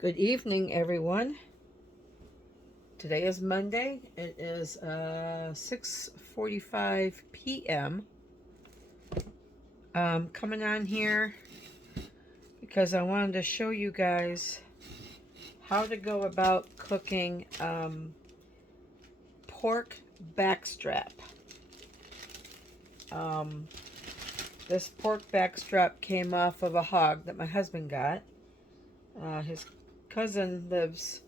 Good evening, everyone. Today is Monday. It is 6:45 p.m. Coming on here because I wanted to show you guys how to go about cooking pork backstrap. Um, this pork backstrap came off of a hog that my husband got. His cousin lives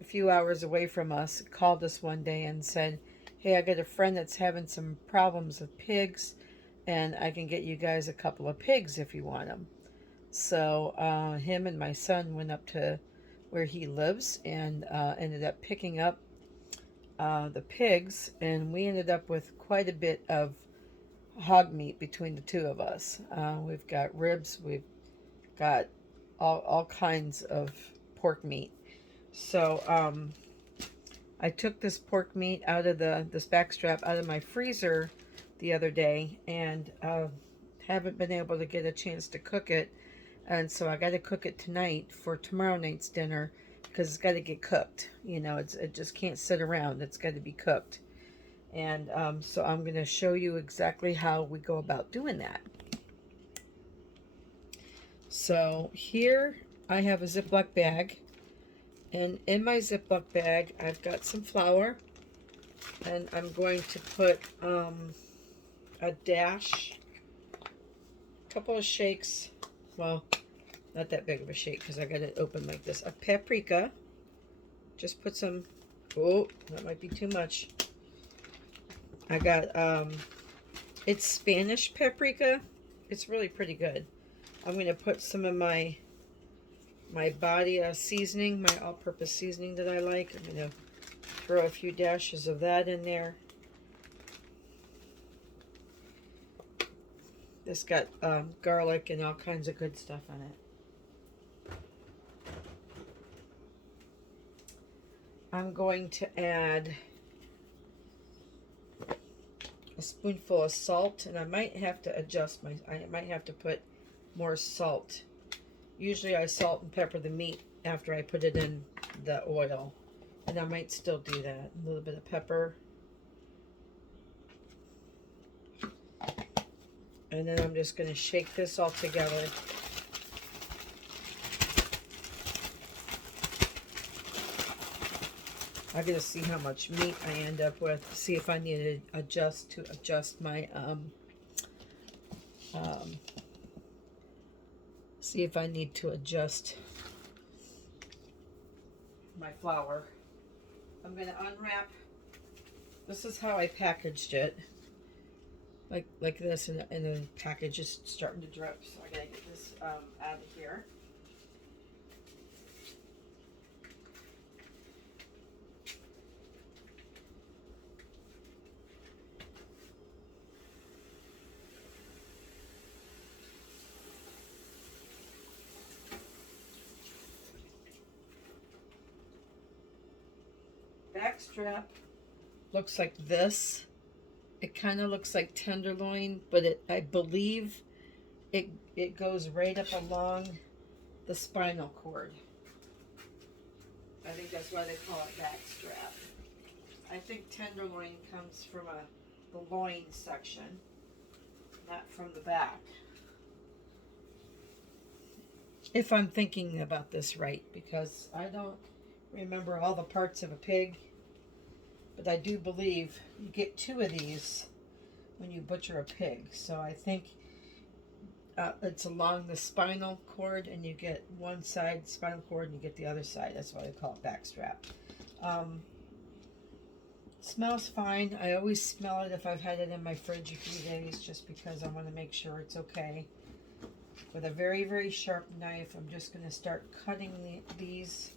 a few hours away from us, called us one day and said, "Hey, I got a friend that's having some problems with pigs, and I can get you guys a couple of pigs if you want them." So him and my son went up to where he lives and ended up picking up the pigs, and we ended up with quite a bit of hog meat between the two of us. We've got ribs, we've got all kinds of pork meat. So I took this pork meat out of this backstrap out of my freezer the other day, and haven't been able to get a chance to cook it, and so I got to cook it tonight for tomorrow night's dinner because it's got to get cooked. It just can't sit around. It's got to be cooked, and so I'm going to show you exactly how we go about doing that. So here I have a Ziploc bag, and in my Ziploc bag I've got some flour. And I'm going to put a dash, a couple of shakes, well, not that big of a shake because I got it open like this, of paprika. Just put some, oh, that might be too much. I got, it's Spanish paprika. It's really pretty good. I'm going to put some of my body seasoning, my all-purpose seasoning that I like. I'm going to throw a few dashes of that in there. This got garlic and all kinds of good stuff in it. I'm going to add a spoonful of salt, and I might have to adjust I might have to put more salt. Usually I salt and pepper the meat after I put it in the oil, and I might still do that. A little bit of pepper. And then I'm just going to shake this all together. I'm going to see how much meat I end up with. See if I need to adjust my see if I need to adjust my flour. I'm going to unwrap. This is how I packaged it. Like this, and the package is starting to drip, so I gotta get this out of here. Backstrap looks like this. It kind of looks like tenderloin, but I believe it goes right up along the spinal cord. I think that's why they call it backstrap. I think tenderloin comes from the loin section, not from the back. If I'm thinking about this right, because I don't remember all the parts of a pig, but I do believe you get two of these when you butcher a pig. So I think it's along the spinal cord, and you get one side spinal cord and you get the other side. That's why they call it backstrap. Smells fine. I always smell it if I've had it in my fridge a few days, just because I want to make sure it's okay. With a very, very sharp knife, I'm just going to start cutting these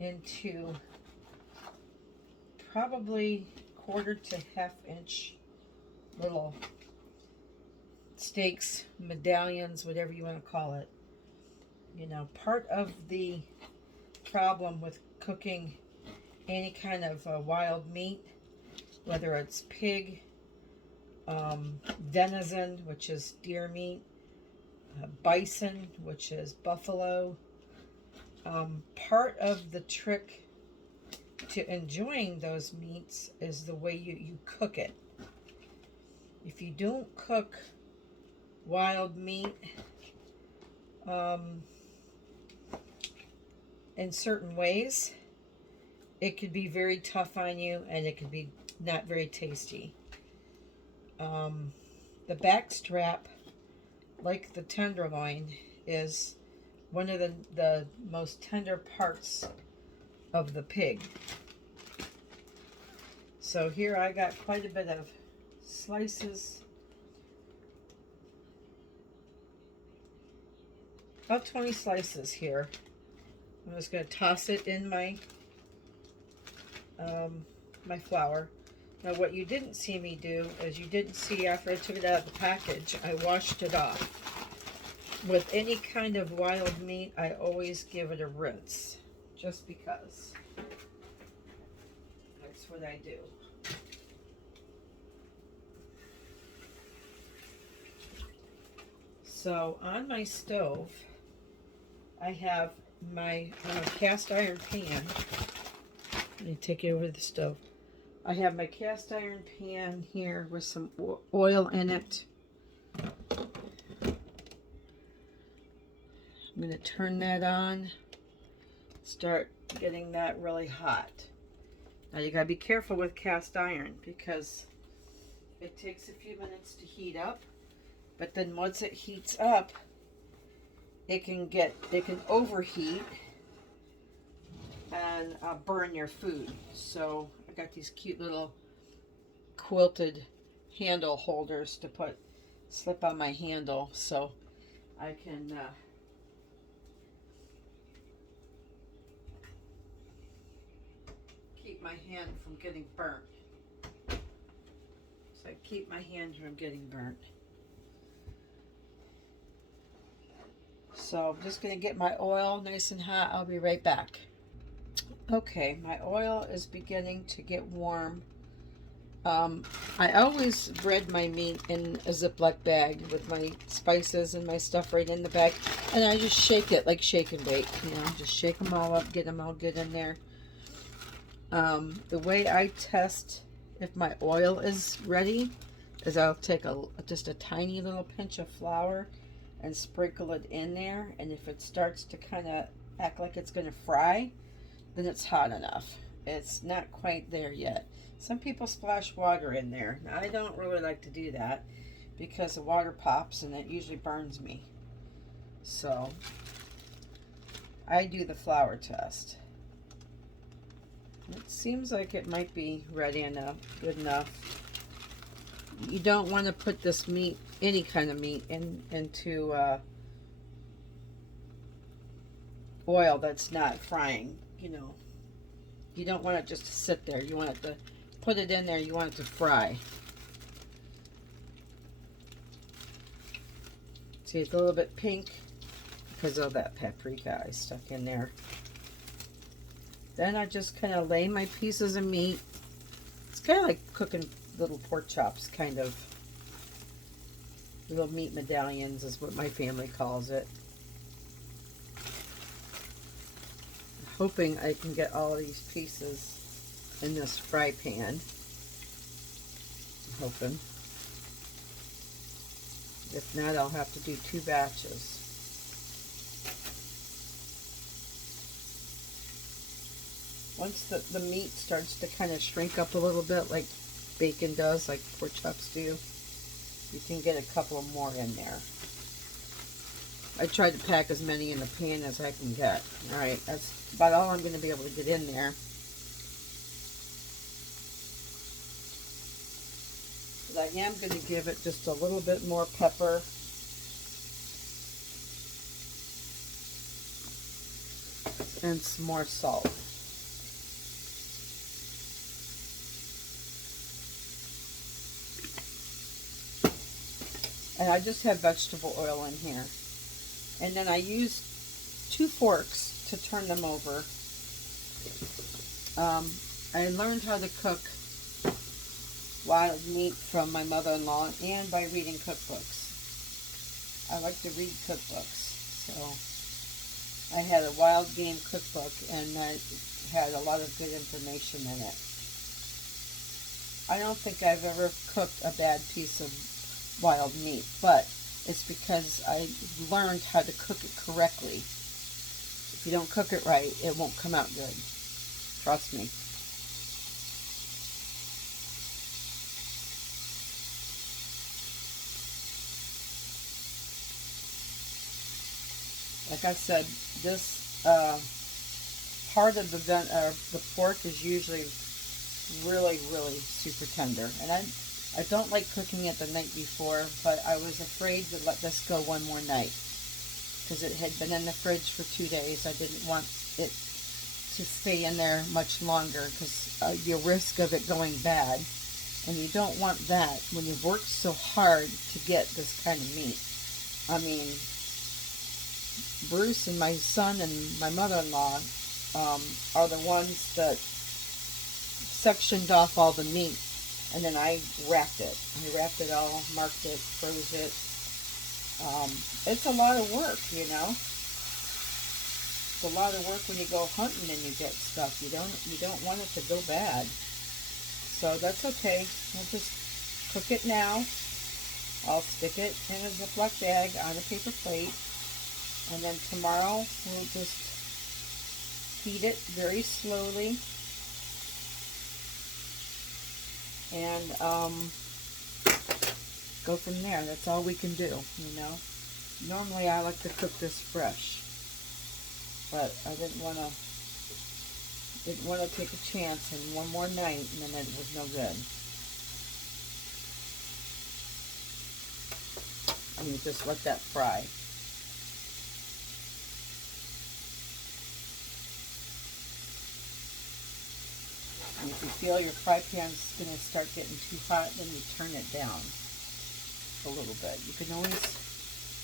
into probably quarter to half inch little steaks, medallions, whatever you want to call it. Part of the problem with cooking any kind of wild meat, whether it's pig, venison, which is deer meat, bison, which is buffalo, Part of the trick to enjoying those meats is the way you cook it. If you don't cook wild meat in certain ways, it could be very tough on you and it could be not very tasty. The backstrap, like the tenderloin, is one of the most tender parts of the pig. So here I got quite a bit of slices, about 20 slices here. I'm just going to toss it in my my flour. Now what you didn't see me do is, you didn't see after I took it out of the package, I washed it off. With any kind of wild meat, I always give it a rinse, just because. That's what I do. So on my stove, I have my cast iron pan. Let me take it over to the stove. I have my cast iron pan here with some oil in it. I'm going to turn that on. Start getting that really hot. Now you got to be careful with cast iron because it takes a few minutes to heat up. But then once it heats up, it can overheat and burn your food. So I got these cute little quilted handle holders to slip on my handle so I can keep my hand from getting burnt. So I keep my hand from getting burnt. So I'm just going to get my oil nice and hot. I'll be right back. Okay, my oil is beginning to get warm. I always bread my meat in a Ziploc bag with my spices and my stuff right in the bag. And I just shake it like shake and bake. You know, just shake them all up, get them all good in there. The way I test if my oil is ready is I'll take just a tiny little pinch of flour and sprinkle it in there, and if it starts to kind of act like it's going to fry, then it's hot enough. It's not quite there yet. Some people splash water in there. Now, I don't really like to do that because the water pops and it usually burns me. So I do the flour test. It seems like it might be ready enough, good enough. You don't want to put this meat, any kind of meat, into oil that's not frying. You know, you don't want it just to sit there. You want it to put it in there. You want it to fry. See, it's a little bit pink because of that paprika I stuck in there. Then I just kind of lay my pieces of meat. It's kind of like cooking little pork chops, kind of. Little meat medallions is what my family calls it. Hoping I can get all these pieces in this fry pan. I'm hoping. If not, I'll have to do 2 batches. Once the meat starts to kind of shrink up a little bit, like bacon does, like pork chops do, you can get a couple more in there. I tried to pack as many in the pan as I can get. Alright, that's about all I'm going to be able to get in there. But I am going to give it just a little bit more pepper. And some more salt. And I just have vegetable oil in here. And then I use 2 forks to turn them over. I learned how to cook wild meat from my mother-in-law and by reading cookbooks. I like to read cookbooks. So I had a wild game cookbook, and it had a lot of good information in it. I don't think I've ever cooked a bad piece of wild meat, but it's because I learned how to cook it correctly. If you don't cook it right, it won't come out good. Trust me. Like I said, this part of the pork is usually really, really super tender. And I don't like cooking it the night before, but I was afraid to let this go one more night because it had been in the fridge for 2 days. I didn't want it to stay in there much longer because your risk of it going bad. And you don't want that when you've worked so hard to get this kind of meat. I mean, Bruce and my son and my mother-in-law are the ones that sectioned off all the meat, and then I wrapped it. I wrapped it all, marked it, froze it. It's a lot of work, you know. It's a lot of work when you go hunting and you get stuff. You don't want it to go bad. So that's okay. I'll just cook it now. I'll stick it in a Ziploc bag on a paper plate. And then tomorrow we'll just heat it very slowly. And go from there. That's all we can do, you know. Normally I like to cook this fresh. But I didn't want to take a chance and one more night and then it was no good. And you just let that fry. And if you feel your fry pan's going to start getting too hot, then you turn it down a little bit. You can always,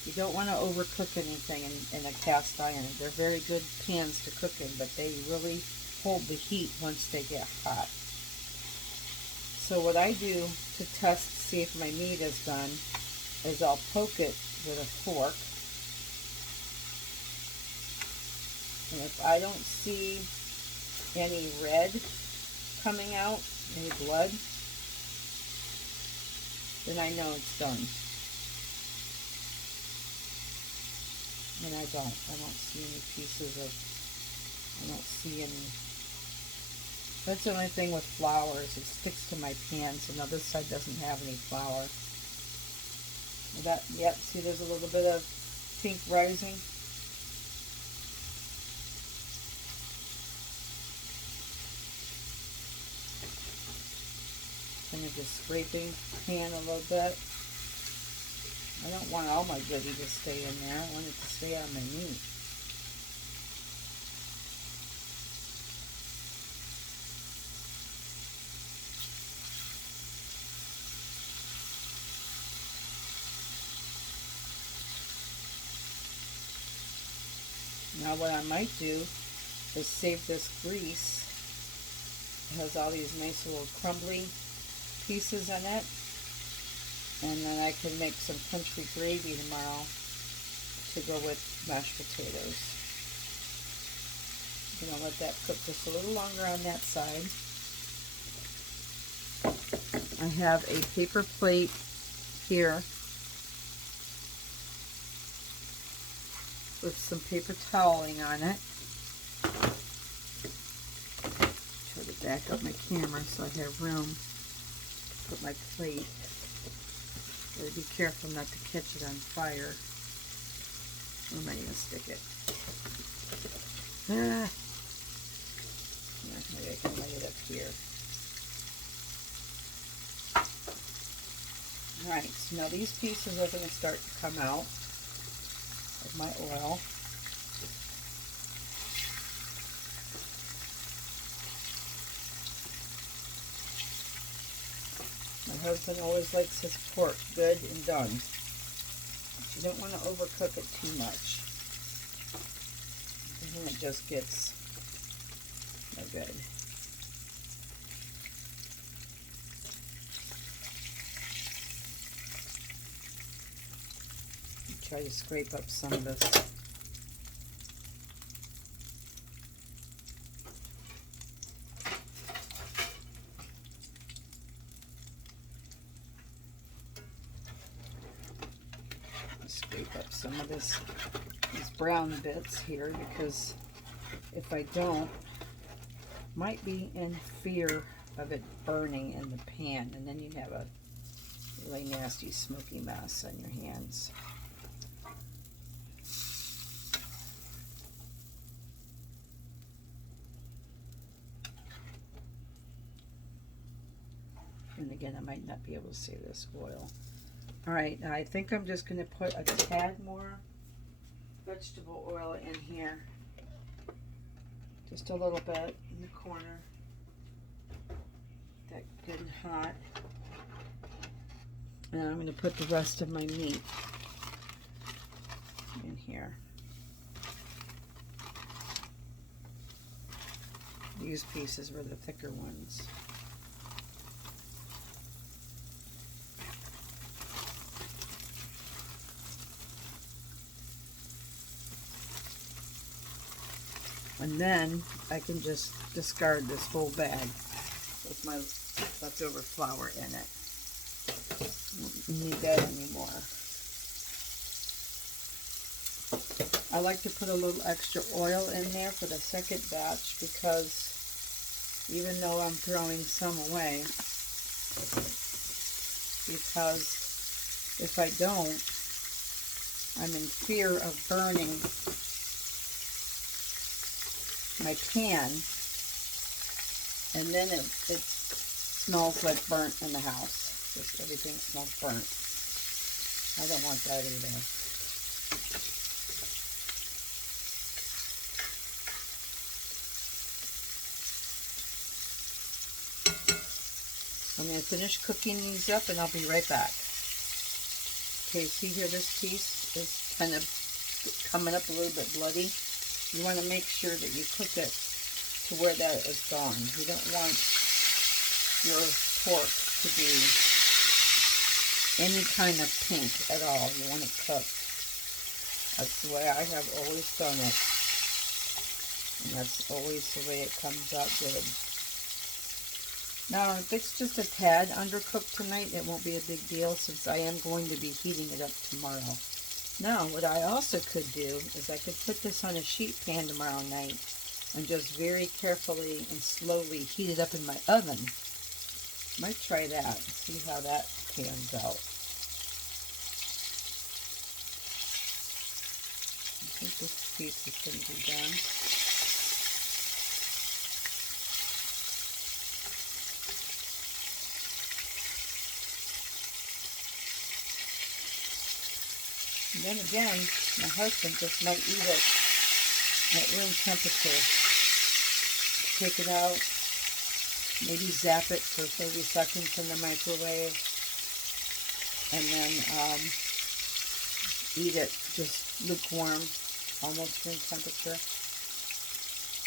you don't want to overcook anything in a cast iron. They're very good pans to cook in, but they really hold the heat once they get hot. So what I do to test to see if my meat is done is I'll poke it with a fork. And if I don't see any red coming out, any blood, then I know it's done. And I don't see any pieces of, I don't see any. That's the only thing with flour is it sticks to my pan, so now this side doesn't have any flour. Yep, see there's a little bit of pink rising. Kind of just scraping the pan a little bit. I don't want all my goodie to stay in there. I want it to stay on my meat. Now what I might do is save this grease. It has all these nice little crumbly pieces in it. And then I can make some country gravy tomorrow to go with mashed potatoes. I'm going to let that cook just a little longer on that side. I have a paper plate here with some paper toweling on it. Try to back up my camera so I have room to put my plate. Gotta be careful not to catch it on fire. Where am I going to stick it? Maybe I can lay it up here. Alright, so now these pieces are going to start to come out of my oil. My husband always likes his pork good and done. But you don't want to overcook it too much. And then it just gets no good. Try to scrape up some of this scrape up some of these brown bits here, because if I don't, might be in fear of it burning in the pan, and then you have a really nasty smoky mess on your hands. And again, I might not be able to see this oil. All right, now I think I'm just going to put a tad more vegetable oil in here. Just a little bit in the corner. That good and hot. And I'm going to put the rest of my meat in here. These pieces were the thicker ones. And then I can just discard this whole bag with my leftover flour in it. Don't need that anymore. I like to put a little extra oil in there for the second batch, because even though I'm throwing some away, because if I don't, I'm in fear of burning my pan, and then it smells like burnt in the house. Just everything smells burnt. I don't want that either. I'm going to finish cooking these up and I'll be right back. Okay, see here, this piece is kind of coming up a little bit bloody. You want to make sure that you cook it to where that is gone. You don't want your pork to be any kind of pink at all. You want it cooked. That's the way I have always done it. And that's always the way it comes out good. Now, if it's just a tad undercooked tonight, it won't be a big deal, since I am going to be heating it up tomorrow. Now, what I also could do is I could put this on a sheet pan tomorrow night and just very carefully and slowly heat it up in my oven. Might try that and see how that pans out. I think this piece is going to be done. And then again, my husband just might eat it at room temperature. Take it out, maybe zap it for 30 seconds in the microwave, and then eat it just lukewarm, almost room temperature.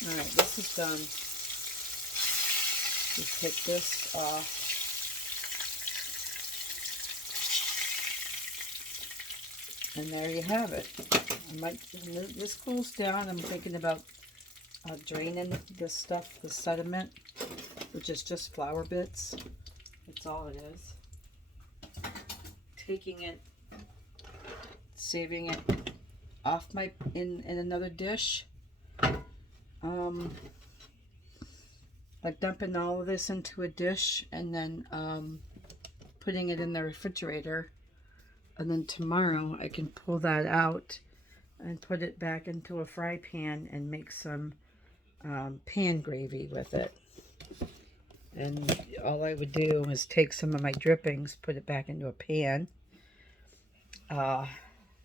Alright, this is done. Just take this off. And there you have it. I might, when this cools down, I'm thinking about draining this stuff, the sediment, which is just flour bits. That's all it is. Taking it, saving it off my in another dish. Like dumping all of this into a dish and then putting it in the refrigerator. And then tomorrow I can pull that out and put it back into a fry pan and make some pan gravy with it. And all I would do is take some of my drippings, put it back into a pan,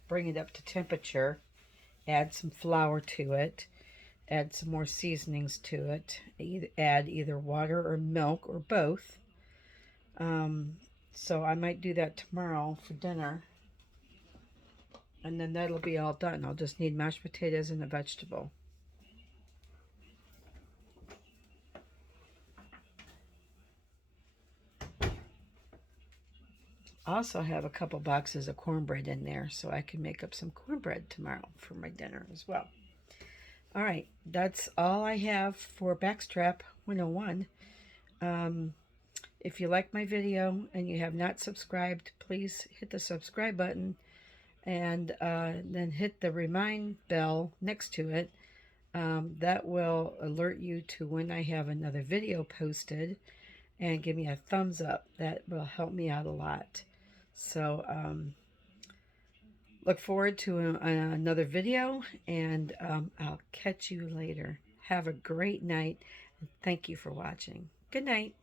bring it up to temperature, add some flour to it, add some more seasonings to it, add either water or milk or both. So I might do that tomorrow for dinner. And then that'll be all done. I'll just need mashed potatoes and a vegetable. I also have a couple boxes of cornbread in there, so I can make up some cornbread tomorrow for my dinner as well. All right, that's all I have for Backstrap 101. If you like my video and you have not subscribed, please hit the subscribe button. and then hit the remind bell next to it. That will alert you to when I have another video posted, and give me a thumbs up. That will help me out a lot. So look forward to another video, and I'll catch you later. Have a great night, and thank you for watching. Good night.